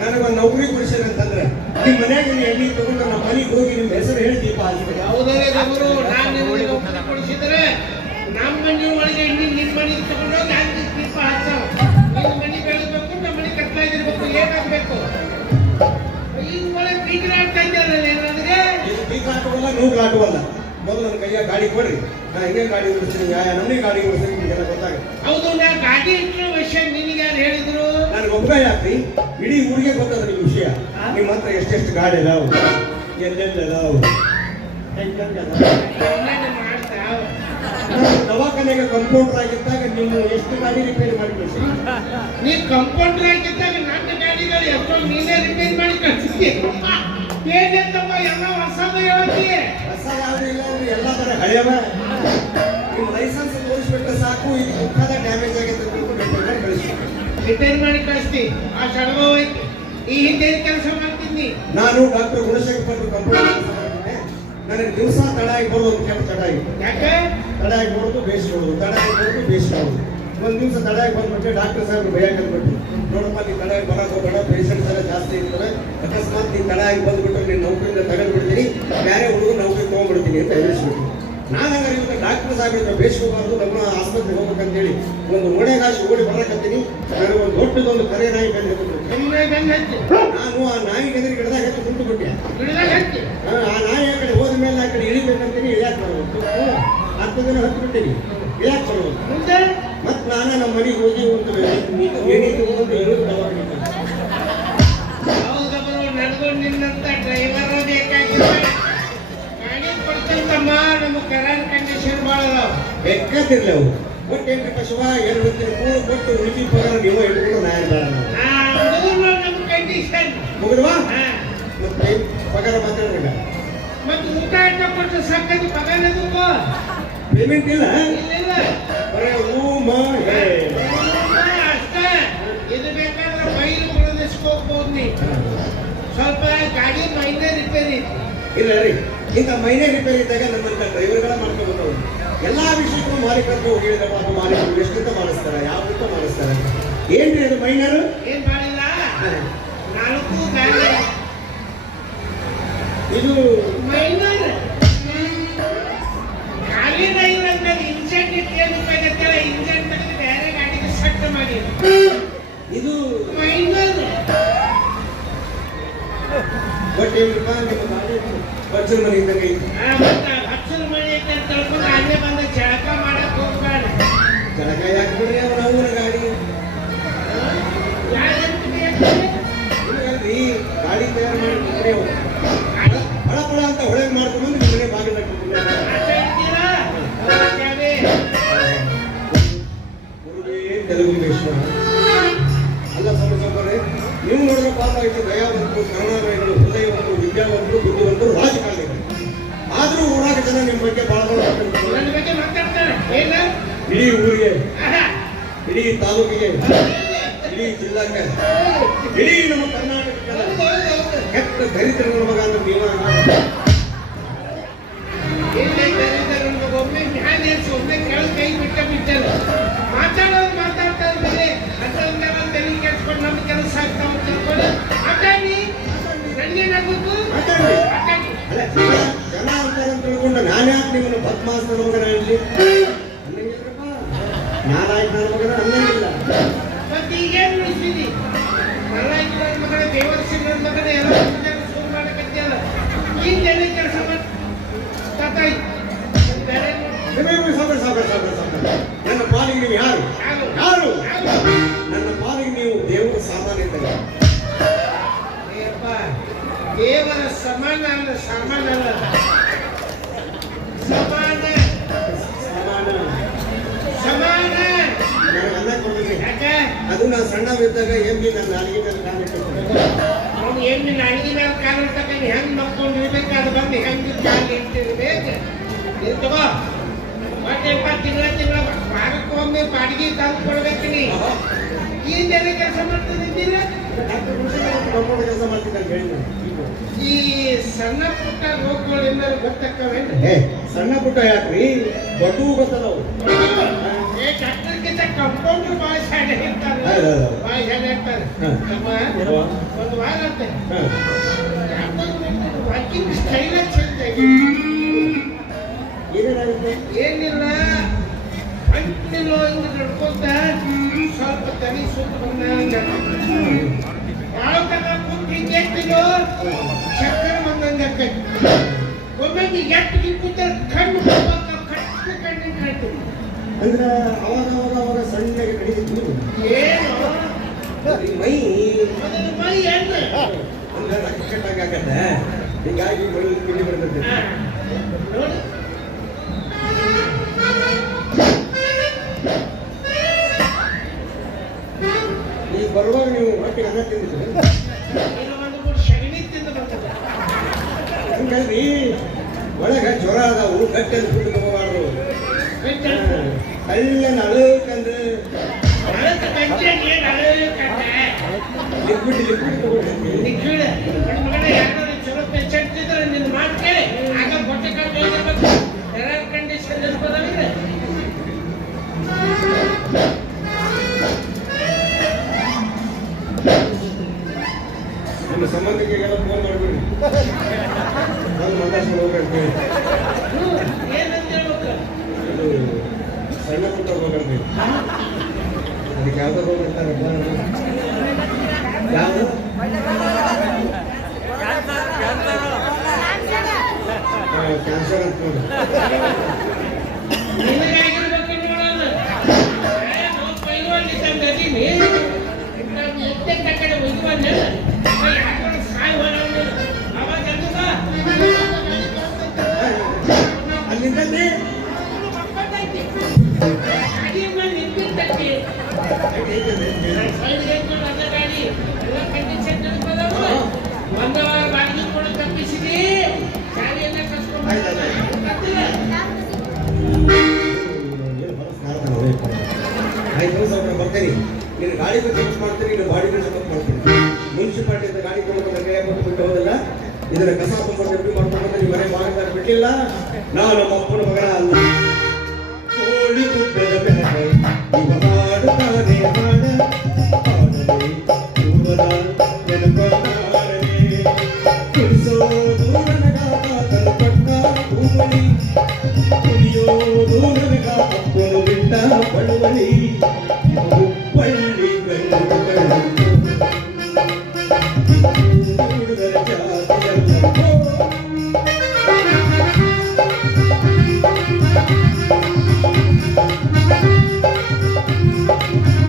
ನನಗೊಂದು ನೌಕರಿ ಕೊಡಿಸ್ಯಾರ ಅಂತಂದ್ರೆ ನಿಮ್ಮ ಮನ್ಯಾಗ ಎಣ್ಣೆ ತಗೊಂಡು ನಮ್ಮ ಮನೆಗೆ ಹೋಗಿ ನಿಮ್ಮ ಹೆಸರು ಹೇಳಿ ದೀಪ ಹಚ್ಬೇಕು. ಯಾವುದೇ ಅವರು ನಾನು ನಿಮಗೆ ನೌಕರಿ ಕೊಡಿಸಿದ್ರೆ ನಮ್ಮ ಮನೆ ಒಳಗೆ ಎಣ್ಣೆ ನಿಮ್ಮ ಮನೆಗೆ ತಗೊಂಡೋಗಿ ಹಂಗೆ ದೀಪ ಹಚ್ಚಾವ. ನಿಮ್ಮ ಮನೆ ಬೆಳೆದಬೇಕು, ನಮ್ಮ ಮನೆ ಕಟ್ಲಾಗಿರ್ಬೇಕು, ಏನಾಗಬೇಕು? ಈಗ ಒಳಗೆ ಬೀಗ್ರ ಆಡ್ತಾ ಇದ್ದಾರಲ್ಲ ನನಗೆ. ಬೀಗ ಹಾಕುವಲ್ಲ, ನೂಗ್ಲು ಹಾಕುವಲ್ಲ. ಮೊದಲು ನನ್ನ ಕೈಯಾಗ ಗಾಡಿ ಕೊಡ್ರಿ, ನಾ ಹಿಂಗೆ ಗಾಡಿ ಓಡಿಸ್ತೀನಿ, ನಮಗೆ ಗಾಡಿ ಓಡಿಸ್ತೀನಿ, ನಿಮಗೆಲ್ಲ ಗೊತ್ತಾಗುತ್ತೆ. ಹೌದು, ನಾ ಗಾಡಿ ಇಟ್ಟಿರೋ ವಿಷಯ ನಿನಗೆ ಯಾರು ಹೇಳಿದ್ರು? ನನಗೆ ಒಬ್ಬ ಯಾಕ್ರಿ, ಇಡೀ ಊರಿಗೆ ಗೊತ್ತದ ನಿಮ್ಮ ವಿಷಯ. ನಿಮ್ಮ ಹತ್ರ ಎಷ್ಟೆಷ್ಟು ಗಾಡಿ ಅದಾವು, ಎಲ್ಲೆಲ್ಲ ಅದಾವು, ದವಾಖಾನೆಗೆ ಕಂಪೌಂಡರ್ ಆಗಿದ್ದಾಗ ನೀವು ಎಷ್ಟು ಗಾಡಿ ರಿಪೇರಿ ಮಾಡಿ ಕಳಿಸಿ? ನೀವು ಕಂಪೌಂಡರ್ ಆಗಿದ್ದಾಗ ನನ್ನ ಗಾಡಿಗಳು ಎಷ್ಟೋ ನೀನೇ ರಿಪೇರಿ ಮಾಡಿ ಕಳಿಸ್ತೀವಿ. ಏನಂತಪ್ಪ ಎಲ್ಲ ಹೊಸದು ಹೇಳ್ತೀವಿ. ಹೊಸ ಯಾವ್ದು ಇಲ್ಲ ಅಂದ್ರೆ ಎಲ್ಲ ತರ ಹಳೆಯವ. ನಿಮ್ಮ ಲೈಸೆನ್ಸ್ ತೋರಿಸ್ಬಿಟ್ರೆ ಸಾಕು, ಇದು ಮುಖದ ಡ್ಯಾಮೇಜ್ ಆಗಿದೆ ಕಳಿಸಿ, ರಿಪೇರಿ ಮಾಡಿ ಕಳಿಸ್ತೀವಿ. ಆ ಸಡವ ಹೋಯ್ತು. ಈ ಹಿಂದೆ ಕೆಲಸ ಮಾಡ್ತೀನಿ ನಾನು. ಡಾಕ್ಟರ್ ಗುಣಶೇಖರ್ ಭಟ್ರು ಕಂಪೌಂಡರ್ ಕೆಲಸ ಮಾಡ್ತಿದ್ದೆ. ನನಗೆ ದಿವಸ ತಡ ಆಗಿ ಬರೋದು ಕೆಟ್ಟ ತಡ ಆಗಿ. ಯಾಕೆ? ತಡ ಆಗಿ ಬರೋದು ಬೇಯಿಸ್ಕೊಡೋದು, ತಡ ಆಗಿ ಬರೋದು ಬೇಯಿಸ್ಕೊಳ್ಳೋದು. ಒಂದು ದಿವಸ ತಡ ಆಗಿ ಬಂದ್ಬಿಟ್ಟೆ ಡಾಕ್ಟರ್ ಸಾಹೇಬ್ರು ಭಯ ಕಲ್ಬಿಟ್ಟು, ನೋಡಪ್ಪ ನೀನು ತಡ ಆಗಿ ಬರೋಕೆ ಹೋಗಬೇಡ, ಪೇಷಂಟ್ಸ್ ಎಲ್ಲ ಜಾಸ್ತಿ ಇರ್ತವೆ, ಅಕಸ್ಮಾತ್ ನೀನು ತಡ ಆಗಿ ಬಂದ್ಬಿಟ್ಟು ನೀನು ನೌಕರಿಯಿಂದ ತೆಗೆದು ಬಿಡ್ತೀನಿ, ಬೇರೆ ಹುಡುಗ ನೌಕರಿ ತೊಗೊಂಡ್ಬಿಡ್ತೀನಿ ಅಂತ ಹೇಳಿಸ್ಬಿಟ್ಟು. ನಾನು ಹಂಗಾರೆ ಇವತ್ತು ಡಾಕ್ಟರ್ ಸಾಹೇಬ್ರ ಬೇಯಿಸ್ಕೋಬಾರ್ದು, ನಮ್ಮ ಆಸ್ಪತ್ರೆಗೆ ಹೋಗ್ಬೇಕಂತೇಳಿ ಒಂದು ಓಣೆಗಾಶಿ ಓಡಿ ಬರಕತ್ತೀನಿ. ನಾನು ಒಂದು ದೊಡ್ಡದೊಂದು ಕರೆ ನಾಯಿ ಕಂಡು ನಾನು ಆ ನಾಯಿ ಗದಿರಿ ಗಿಡದಾಗ ಹತ್ತಿ ಕುಂತು ಬಿಟ್ಟೆ. ಆ ನಾಯಿ ಆ ಕಡೆ ಹೋದ ಮೇಲೆ ಆ ಕಡೆ ಇಳಿಬೇಕಂತೀನಿ, ಇಳಿಯಾಕೆ ಬರಬೇಕು. 10 ದಿನ ಹತ್ತು ಬಿಟ್ಟಿನಿ, ಇಳಿಯಾಕೆ ಬರಬೇಕು. ಮತ್ತೆ ನಾನು ನಮ್ಮ ಮನೆಗೆ ಹೋಗಿ ಒಂದು ಏನಿದು ಒಂದು ಇರೋದು ನನಗೂ ನಿನ್ನಂತ ಡ್ರೈವರ್ ಬೇಕಾಗಿಲ್ಲ. ಗಾಡಿ ಕೊಡ್ತಂತಮ್ಮ, ನಮ್ಮ ಕರೆಂಟ್ ಕಂಡೀಷನ್ ಭಾಳ ಅದಾವ. ಬೇಕಾದಿರ್ಲಿ ಅವು ಒಟ್ಟೇನ್ರಿ ಕಸುವ 2 ಹೊತ್ತಿನ ಕೂಳು ಕೊಟ್ಟು ಉಳಿಸಿ ಪಗಾರ ನೀವು ಇಟ್ಕೊಂಡು ನಾಯಿ ಬೇಡ ನಮ್ಮ ಕಂಡೀಷನ್ ಮುಗಿದ್ವಾ? ಮತ್ತೆ ಪಗಾರ ಮಾತಾಡ್ಬೇಕ. ಮತ್ತೆ ಊಟ ಅಂತ ಕೊಟ್ಟು ಸಾಕಾಗಿ ಪಗಾರ ಎದಕ್ಕೋ? ಪೇಮೆಂಟ್ ಇಲ್ಲ, ಇಲ್ಲ ಬರೀ ರೂಮ್ ಅಷ್ಟೇ. ಇದು ಬೇಕಾದ್ರೆ ಬೈಲು ಪ್ರದೇಶಕ್ಕೆ ನೀ ಸ್ವಲ್ಪ ಗಾಡಿ ಮೈನೇ ರಿಪೇರಿ ಇಲ್ಲ ರೀ. ಇಂಥ ಮೈನೇ ರಿಪೇರಿ ಇದ್ದಾಗ ನಮ್ಮಂತ ಡ್ರೈವರ್ಗಳ ಮಾಡ್ಕೊಂಡು ಎಲ್ಲಾ ವಿಷಯಕ್ಕೂ ಮಾಲೀಕರು ಹೇಳಿದ್ರೆ ಪಾಪ ಮಾಲೀಕರು ಎಷ್ಟಂತ ಮಾಡಿಸ್ತಾರ, ಯಾವತ್ತ ಮಾಡಿಸ್ತಾರ. ಏನ್ರಿ ಅದು ಮೈನರು? ಏನ್ ಮಾಡಿಲ್ಲ, 4 ಗಾಡಿ ಇದು ಮೈನರ್. ಖಾಲಿ ಡ್ರೈವರ್ ಇಂಜನ್ ಏನು ಉಪಯೋಗ, ಇಂಜನ್ ತೆಗೆದು ಬೇರೆ ಗಾಡಿಗೆ ಸೆಟ್ ಮಾಡಿ. ಇದು ಮೈನರ್ ಬಟ್ ಏನ್ರಿಪ್ಪ ನಿಮ್ಮ ಗಾಡಿ ಬಚ್ಚಲ್ ಮನೆ ಇದ್ದಂಗೆ ಐತಿ. ಹಚ್ಚಲ ಮನೆ ಐತೆ ಅಂತ ತಿಳ್ಕೊಂಡು ಅಲ್ಲೇ ಬಂದ ಜಳಕ ಮಾಡಕ್ ಹೋಗ್ಬೇಡ. ಜಳಕ ಯಾಕೆ ಬಿಡ್ರಿ, ಅವನ ಅವನ ಗಾಡಿ ಇಲ್ಲರಿ. ಗಾಡಿ ತಯಾರು ಮಾಡಿ ಕೊಡ್ರಿ, ಅವು ಫಳ ಫಳ ಅಂತ ಹೊಳೆಗೆ ಮಾಡ್ಕೊಂಡು ನಿಮ್ಮ ಮನೆ ಬಾಗಿಲ ತೆಲುಗು ವೇಶ್ವರ ಅಲ್ಲ ಸಮಸ್ಯೆ. ನೀವು ನೋಡಿದ್ರೆ ಪಾಪ ಆಯ್ತು, ದಯಾವಂತರು, ಕರುಣಾಮಯಗಳು, ಹೃದಯವಂತರು, ವಿದ್ಯಾವಂತರು, ಬುದ್ಧಿವಂತರು, ರಾಜಕಾರಣಿಗಳು. ಆದರೂ ಊರಾಗ ಜನ ನಿಮ್ಮ ಬಗ್ಗೆ ಬಹಳ ಇಡೀ ಊರಿಗೆ, ಇಡೀ ತಾಲೂಕಿಗೆ, ಇಡೀ ಜಿಲ್ಲಾಕ್ಕೆ, ಇಡೀ ನಮ್ಮ ಕರ್ನಾಟಕದ ಕೆಟ್ಟ ದರಿದ್ರ ಮಗ ಅಂದ್ರೆ ನೀವು. ಒಮ್ಮೆ ಜ್ಞಾನ ಒಮ್ಮೆ ಕೆಳಗೆ ಕೈ ಬಿಟ್ಟಲ್ಲ. ಮಾತಾಡೋದು ಮಾತಾಡ್ತಾ ಇದ್ದಾರೆ, ಅಡ್ಡ ತೆರಿಗೆ ಕೆಡ್ಸ್ಕೊಂಡು ನಮ್ಮ ಕೆಲಸ ಆಗ್ತಾವ ತಿಳ್ಕೊಂಡು ಮಾತಾಡಿ. ನನಗೇನಾಗಬೇಕು? ಜನ ಅಂತಾರೆ ಅಂತ ತಿಳ್ಕೊಂಡು ನಾನು ಯಾಕೆ ನಿಮ್ಮನ್ನು ಬದ್ಮಾಸ್ ನನ್ನ ಮಗನ ಹೇಳಿ ಅನ್ನಂಗಿಲ್ರಪ್ಪ. ನಾನಾಯ್ತು ನನ್ನ ಮಗನ ಅನ್ನಂಗಿಲ್ಲ. ಮತ್ತೆ ಈಗೇನು ಉಳಿಸಿದಿ? ನಾಲಾಯ್ತು ನನ್ನ ಮಗನ, ದೇವರ್ಸಿ ನನ್ನ ಮಗನ, ಎಲ್ಲ ಶುರು ಮಾಡಕತ್ತಿಯಲ್ಲ. ಈಗ ಎಲ್ಲ ಕೆಲಸ ಮಾಡಿ ನನ್ನ ಪಾಲಿಗೆ ನೀವು ಯಾರು? ಯಾರು? ನನ್ನ ಪಾಲಿಗೆ ನೀವು ದೇವರ ಸಾಮಾನ್ಯ ಇದ್ದಾಗ. ದೇವರ ಸಮಾನ ಅಲ್ಲ, ಸಾಮಾನ ಅಲ್ಲ, ಸಮಾನ ಸಮಾನ ಸಮಾನ. ನನಗೆ ಅನ್ನ ಕೊಡ್ತೀನಿ. ಯಾಕೆ? ಅದು ನಾನು ಸಣ್ಣವಿದ್ದಾಗ ಎಮ್ಮಿ ನನ್ನ ನಾಲಿಗೆ ಮೇಲೆ ಕಾಲಿಟ್ಟಿರ್ತೀನಿ. ಅವ್ನು ಎಮ್ಮಿ ನಾಲಿಗೆ ಮೇಲೆ ಕಾಲಿಡ್ತಕ್ಕ ಹೆಂಗ್ ಮಕ್ಕೊಂಡಿರ್ಬೇಕು, ಅದು ಬಂದು ಹೆಂಗ್ ಕಾಲು ಇಟ್ಟಿರ್ಬೇಕು. ಇರ್ತವ ಮತ್ತೆ ತಿಂಗಳ ವಾರಕ್ಕೊಮ್ಮೆ ಬಾಡಿಗೆ ತಂದು ಕೊಡ್ಬೇಕು. ನೀ ಈ ಜನ ಕೆಲಸ ಮಾಡ್ತಿದ್ದೀರ, ಕೆಲಸ ಮಾಡ್ತೀನಿ ಅಂತ ಹೇಳಿ. ಈ ಸಣ್ಣ ಪುಟ್ಟ ರೋಗಗಳಿಂದ ಗೊತ್ತಾಕ್ಕವೇನ್ರಿ? ಸಣ್ಣ ಪುಟ್ಟ ಯಾಕ್ರಿ, ದೊಡ್ಡವು ಗೊತ್ತದವು. ಹೇಗೆ ಮಕ್ಕೊಂಡ್ರು ಭಾಳ ಶಾಲೆ ಇರ್ತಾರೆ ಹೌದು. ಭಾಳ ಶಾಲೆ ಇರ್ತಾರೆ ಹಾ. ನಮ್ಮ ಒಂದು ವಾರ ಅಂತ ಹಾ. ವಾಕಿಂಗ್ ಸ್ಟೈಲ ಚೇಂಜ್ ಆಗಿದೆ ಏನೇನಾಗುತ್ತೆ? ಏನಿಲ್ಲ ಅಂಟಿನೋ ಹಿಂಗೆ ನಡ್ಕೊಂತ ಸ್ವಲ್ಪ ತಲೆ ಸುತ್ತ ಬಂದಂಗ ಭಾಳ ತನ ಕೂತ್ ಹಿಂಗೆ ಎತ್ತಿನೋ ಚಕ್ಕರ ಬಂದಂಗ ಆಕೈತಿ ಒಮ್ಮೆ ಎಟ್ಟು ಕೂತ ಕಣ್ಣು ಕಟ್ಟು ಕಣ್ಣಿನ ಕಾಣ್ತೀವಿ ಅಂದ್ರೆ ಅವಾಗ ಸಣ್ಣಗೆ ನಡೀತಿತ್ತು ಏನು ಈ ಮೈ ಮೊದಲ ಮೈ ಏನು ಅಂದ್ರೆ ರಕ್ಷಟಾಗಿ ಆಗತ್ತೆ ಹೀಗಾಗಿ ಮೈ ಕಿಡಿ ಬರ್ತೈತೆ ನೋಡಿ ಈಗ ಬರುವಾಗ ನೀವು ಹೊಟ್ಟೆಗೆ ಅನ್ನ ತಿಂದಿದ್ರಿ ಏನೋ ಒಂದು ಮೂರು ಶಗಣಿ ತಿಂದು ಬರ್ತದೆ ಹಂಗಲ್ರಿ ಒಳಗೆ ಜ್ವರ ಅದಾವು ಗಟ್ಟೆಲ್ಲಿ ಫುಡ್ ತಗೋಬಾರ್ದು ಕಳ್ಳನ ಅಳಕಂದ್ರೆ ಲಿಕ್ವಿಡ್ ತಗೋಬೇಕು ನಿನ್ನ ಮಾತು ಕೇಳಿ ಆಗ ಹೊಟ್ಟೆ ಕಟ್ಟು ಎರರ್ ಕಂಡೀಷನ್ ಇರ್ಬೋದಲ್ರಿ ನಿಮ್ಮ ಸಂಬಂಧಿಕರಿಗೆಲ್ಲ ಫೋನ್ ಮಾಡ್ಬಿಡಿ ನಾನು ಮಂದಾಸ್ಕೊಂಡು ಹೋಗ್ಬೇಕು ಏನಂತ ಹೇಳ್ಬೇಕು ಇದು ಸಣ್ಣ ಪುಟ್ಟ ಹೋಗ್ಬೇಕು ಅದಕ್ಕೆ ಯಾವ್ದು ಹೋಗ್ಬಿಡ್ತಾರಪ್ಪ ಯಾವುದು ಕ್ಯಾನ್ಸರ್ ಅಂತ ನೋಡಿ ನಿನಗಾಗಿರ್ಬೇಕು ನೋಡೋಣ ಪೈಲ್ವಾನ್ ಇದ್ದಂಗದೀನಿ ಎತ್ತೆ ಕಡೆ ಒಯ್ದುವನ್ನ ಯಾಕಂದ್ರೆ ಸಾಯ್ವನ ಅವಾಗ ಅಲ್ಲಿಂದಲ್ಲಿ ಗಾಡಿ ಮೇಲೆ ನಿಂತಿರ್ತೈತಿ ಸೈಡ್ ಗೆಟ್ಕೊಂಡು ಅದ ಗಾಡಿ ಎಲ್ಲ ಕಂಡೀಷನ್ ನಡ್ಕೋದವ ಒಂದು ವಾರ ಬಾಡಿಗೆ ಕೊಡು ತಪ್ಪಿಸಿದಿ ಗಾಡಿಯನ್ನ ಕಸ್ಕೊಂಡು ಆಯ್ತು ಸ್ವಲ್ಪ ಬರ್ತೀನಿ ನೀನು ಗಾಡಿ ಚೇಂಜ್ ಮಾಡ್ತೀನಿ ನೀನು ಬಾಡಿ ಚೆಕಪ್ ಮಾಡ್ತೀನಿ ಮುನ್ಸಿಪಾಲಿಟಿಯಿಂದ ಗಾಡಿ ಕೊಡ್ಕೊಂಡು ಕೈ ಕೊಟ್ಟು ಬಿಟ್ಟು ಹೋದಲ್ಲ ಇದರ ಕಸ ತುಂಬಿಕೊಂಡು ಎಪ್ಪಿ ಮಾಡ್ಕೊಂಡು ನೀವು ಮನೆ ಮಾಡಿದಾಗ ಬಿಟ್ಟಿಲ್ಲ ನಾವು ನಮ್ಮ ಅಪ್ಪನ ಮಗನ ಅಲ್ಲ ಕೋಳಿ ಗುಡ್ಡದ ಬೆಳಕೈ ಇವ ಹಾಡುತ್ತಾನೆ ನೆನಪಾರನೆ ಕುಡಿಸೋದು ನನಗಾತನು ಪಟ್ಟ ಭೂಮಿ ಕುಡಿಯೋದು ನನಗ ಅಪ್ಪನು ಬಿಟ್ಟ ಬಳುವಳಿ